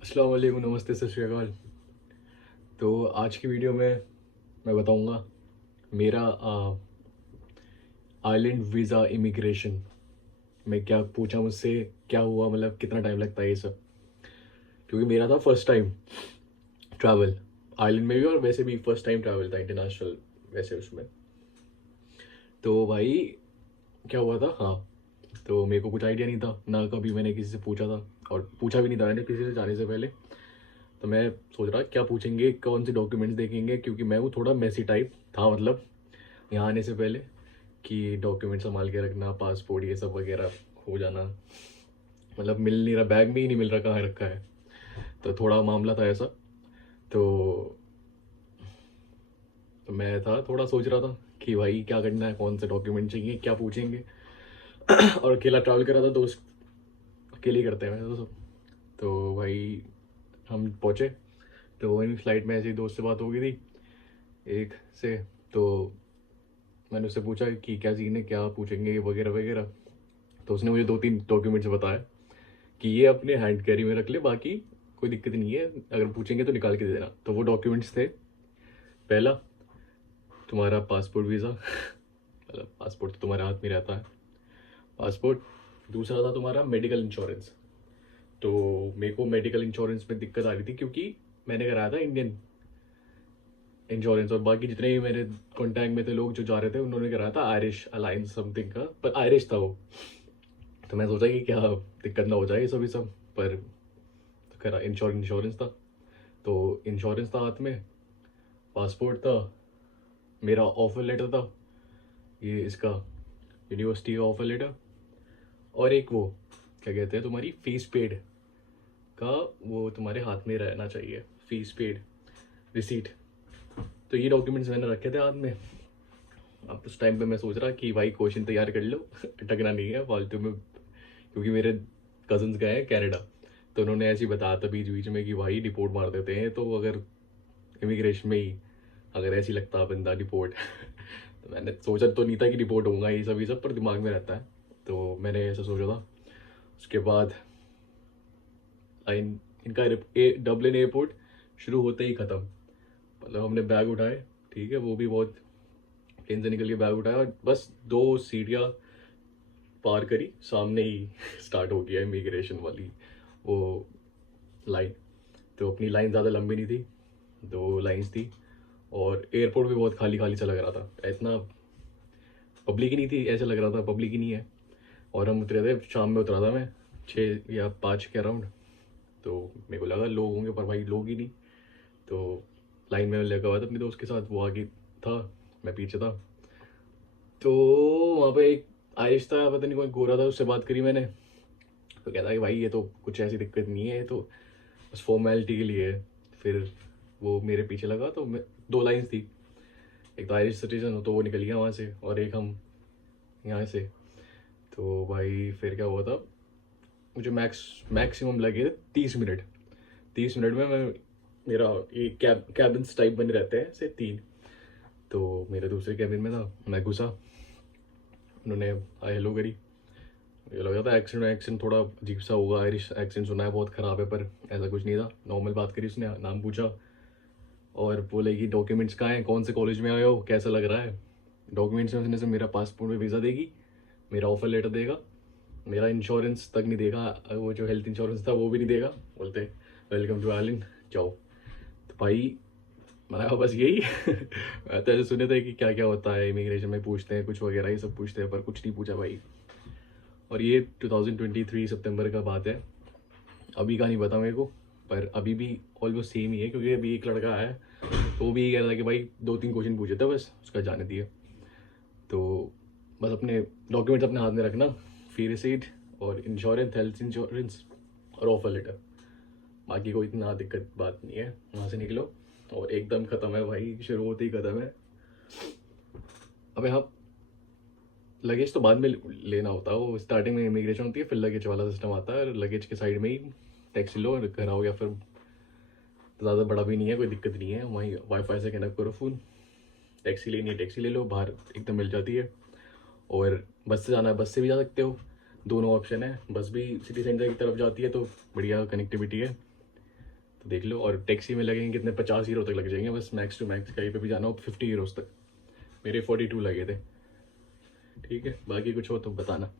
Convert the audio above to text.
अस्सलाम वालेकुम, नमस्ते, सत श्री अकाल। तो आज की वीडियो में मैं बताऊंगा मेरा आइलैंड वीज़ा इमिग्रेशन में क्या पूछा मुझसे, क्या हुआ, मतलब कितना टाइम लगता है ये सब। क्योंकि मेरा था फर्स्ट टाइम ट्रैवल आइलैंड में भी, और वैसे भी फर्स्ट टाइम ट्रैवल था इंटरनेशनल वैसे उसमें। तो भाई क्या हुआ था, हाँ, तो मेरे को कुछ आइडिया नहीं था ना, कभी मैंने किसी से पूछा था और पूछा भी नहीं था मैंने किसी से जाने से पहले। तो मैं सोच रहा क्या पूछेंगे, कौन से डॉक्यूमेंट्स देखेंगे, क्योंकि मैं वो थोड़ा मेसी टाइप था, मतलब यहाँ आने से पहले, कि डॉक्यूमेंट संभाल के रखना, पासपोर्ट ये सब वगैरह हो जाना, मतलब मिल नहीं रहा, बैग में ही नहीं मिल रहा कहाँ रखा है। तो थोड़ा मामला था ऐसा। तो मैं था थोड़ा सोच रहा था कि भाई क्या करना है, कौन से डॉक्यूमेंट चाहिए, क्या पूछेंगे। और अकेला ट्रैवल कर रहा था, दोस्त अकेले ही करते हैं वैसे तो सब। तो भाई हम पहुँचे, तो वहीं फ्लाइट में ऐसे ही दोस्त से बात हो गई थी एक से। तो मैंने उससे पूछा कि क्या सीन है, क्या पूछेंगे वगैरह वगैरह। तो उसने मुझे 2-3 डॉक्यूमेंट्स बताया कि ये अपने हैंड कैरी में रख ले, बाकी कोई दिक्कत नहीं है, अगर पूछेंगे तो निकाल के दे देना। तो वो डॉक्यूमेंट्स थे, पहला तुम्हारा पासपोर्ट वीज़ा, मतलब पासपोर्ट तो तुम्हारे हाथ में रहता है, पासपोर्ट। दूसरा था तुम्हारा मेडिकल इंश्योरेंस। तो मेरे को मेडिकल इंश्योरेंस में दिक्कत आ रही थी, क्योंकि मैंने कराया था इंडियन इंश्योरेंस, और बाकी जितने भी मेरे कॉन्टैक्ट में थे लोग जो जा रहे थे उन्होंने कराया था आयरिश अलायंस समथिंग का, पर आयरिश था वो। तो मैं सोचा कि क्या दिक्कत ना हो जाए ये सब पर करा इंश्योरेंस था। तो इंश्योरेंस था हाथ में, पासपोर्ट था, मेरा ऑफर लेटर था, ये इसका यूनिवर्सिटी का ऑफर लेटर, और एक वो क्या कहते हैं, तुम्हारी फीस पेड का, वो तुम्हारे हाथ में रहना चाहिए, फीस पेड रिसीट। तो ये डॉक्यूमेंट्स मैंने रखे थे हाथ में। अब उस टाइम पे मैं सोच रहा कि भाई क्वेश्चन तैयार कर लो, अटकना नहीं है फालतू में, क्योंकि मेरे कजन्स गए हैं कनाडा। तो उन्होंने ऐसे ही बताया था बीच बीच में कि भाई डिपोर्ट मार देते हैं, तो अगर इमिग्रेशन में ही अगर ऐसी लगता बंदा डिपोर्ट। तो मैंने सोचा तो नहीं था कि डिपोर्ट होऊंगा, ये सब पर दिमाग में रहता है। तो मैंने ऐसा सोचा था। उसके बाद लाइन इनका डब्लिन एयरपोर्ट शुरू होते ही ख़त्म, मतलब हमने बैग उठाए, ठीक है, वो भी बहुत प्लेन से निकल के बैग उठाया, और बस 2 सीढ़ियाँ पार करी, सामने ही स्टार्ट हो गया इमिग्रेशन वाली वो लाइन। तो अपनी लाइन ज़्यादा लंबी नहीं थी, 2 लाइन्स थी, और एयरपोर्ट भी बहुत खाली खाली सा लग रहा था, इतना पब्लिक ही नहीं थी, ऐसा लग रहा था पब्लिक ही नहीं है। और हम उतरे थे, शाम में उतरा था मैं, 6 या 5 के अराउंड। तो मेरे को लगा लोग होंगे, पर भाई लोग ही नहीं। तो लाइन में लगा हुआ था अपने दोस्त के साथ, वो आगे था, मैं पीछे था। तो वहाँ पे एक आयुष था, पता नहीं कोई गोरा था, उससे बात करी मैंने। तो कहता कि भाई ये तो कुछ ऐसी दिक्कत नहीं है, ये तो बस फॉर्मेलिटी के लिए है। फिर वो मेरे पीछे लगा, तो मैं 2 लाइन्स थी, एक तो आयरिश सिटीजन हो तो वो निकल गया वहाँ से, और एक हम यहाँ से। तो भाई फिर क्या हुआ था, मुझे मैक्सिमम लगे 30 मिनट। 30 मिनट में मैं, मेरा एक कैबिन्स टाइप बने रहते हैं से 3। तो मेरे दूसरे कैबिन में था, मैं घुसा, उन्होंने हाय हेलो करी। मुझे लगा था एक्सेंट थोड़ा अजीब सा होगा, आयरिश एक्सेंट सुना है बहुत ख़राब है, पर ऐसा कुछ नहीं था, नॉर्मल बात करी, उसने नाम पूछा और बोले कि डॉक्यूमेंट्स कहाँ हैं, कौन से कॉलेज में आए हो, कैसा लग रहा है। डॉक्यूमेंट्स में उसने से मेरा पासपोर्ट में वीज़ा देगी, मेरा ऑफर लेटर देगा, मेरा इंश्योरेंस तक नहीं देगा, वो जो हेल्थ इंश्योरेंस था वो भी नहीं देगा, बोलते वेलकम टू आइलैंड, जाओ। तो भाई मैंने कहा बस यही। मैं तो ऐसे सुने थे कि क्या क्या होता है इमिग्रेशन में, पूछते हैं कुछ वगैरह, ये सब पूछते हैं, पर कुछ नहीं पूछा भाई। और ये 2023 सितंबर का बात है, अभी का नहीं पता मेरे को, पर अभी भी ऑलमोस्ट सेम ही है, क्योंकि अभी एक लड़का आया है, तो वो भी यही कह रहा था कि भाई 2-3 क्वेश्चन पूछे थे बस, उसका जाने दिया। तो बस अपने डॉक्यूमेंट्स अपने हाथ में रखना, फी रिसीट और इंश्योरेंस, हेल्थ इंश्योरेंस और ऑफर लेटर, बाकी कोई इतना दिक्कत बात नहीं है, वहाँ से निकलो और एकदम ख़त्म है भाई, शुरू होते ही ख़त्म है। अबे हाँ, लगेज तो बाद में लेना होता है, वो स्टार्टिंग में इमिग्रेशन होती है, फिर लगेज वाला सिस्टम आता है, लगेज के साइड में ही टैक्सी लो और घर आओ, या फिर ज़्यादा बड़ा भी नहीं है, कोई दिक्कत नहीं है, वहीं वाईफाई से कनेक्ट करो फ़ोन। टैक्सी लेनी है टैक्सी ले लो, बाहर एकदम मिल जाती है। और बस से जाना है बस से भी जा सकते हो, दोनों ऑप्शन है, बस भी सिटी सेंटर की तरफ जाती है तो बढ़िया कनेक्टिविटी है, तो देख लो। और टैक्सी में लगेंगे कितने, 50 यूरो तक लग जाएंगे बस, मैक्स टू मैक्स। कहीं पे भी जाना हो 50 यूरोस तक। मेरे 42 लगे थे। ठीक है, बाकी कुछ हो तो बताना।